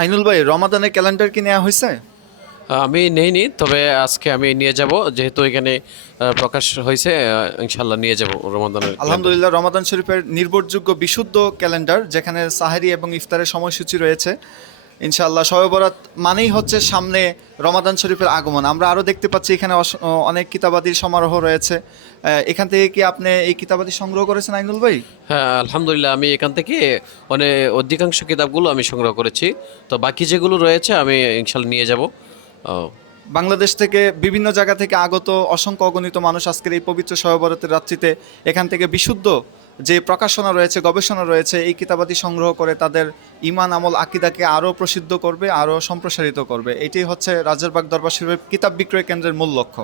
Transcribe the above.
আইনুল ভাই, রমাদানের ক্যালেন্ডার কি নেওয়া হয়েছে? আমি নেইনি, তবে আজকে আমি নিয়ে যাব, যেহেতু এখানে প্রকাশ হয়েছে। ইনশাল্লাহ নিয়ে যাব রমাদানের ক্যালেন্ডার। আলহামদুলিল্লাহ, রমাদান শরীফের নির্ভরযোগ্য বিশুদ্ধ ক্যালেন্ডার, যেখানে সাহারি এবং ইফতারের সময়সূচি রয়েছে। ইনশাআল্লাহ শবে বরাত মানেই হচ্ছে সামনে রমাদান শরীফের আগমন। আমরা আরও দেখতে পাচ্ছি এখানে অনেক কিতাবাদির সমারোহ রয়েছে। এখান থেকে কি আপনি এই কিতাবাদি সংগ্রহ করেছেন আইনুল ভাই? হ্যাঁ, আলহামদুলিল্লাহ, আমি এখান থেকে অনেক অধিকাংশ কিতাবগুলো আমি সংগ্রহ করেছি। তো বাকি যেগুলো রয়েছে আমি ইনশাল্লাহ নিয়ে যাব। বাংলাদেশ থেকে বিভিন্ন জায়গা থেকে আগত অসংখ্য অগণিত মানুষ আজকের এই পবিত্র শবে বরাতের রাত্রিতে এখান থেকে বিশুদ্ধ যে প্রকাশনা রয়েছে, গবেষণা রয়েছে, এই কিতাবাদি সংগ্রহ করে তাদের ইমান আমল আকিদাকে আরও প্রসিদ্ধ করবে, আরও সম্প্রসারিত করবে। এটাই হচ্ছে রাজারবাগ দরবার শরীফের কিতাব বিক্রয় কেন্দ্রের মূল লক্ষ্য।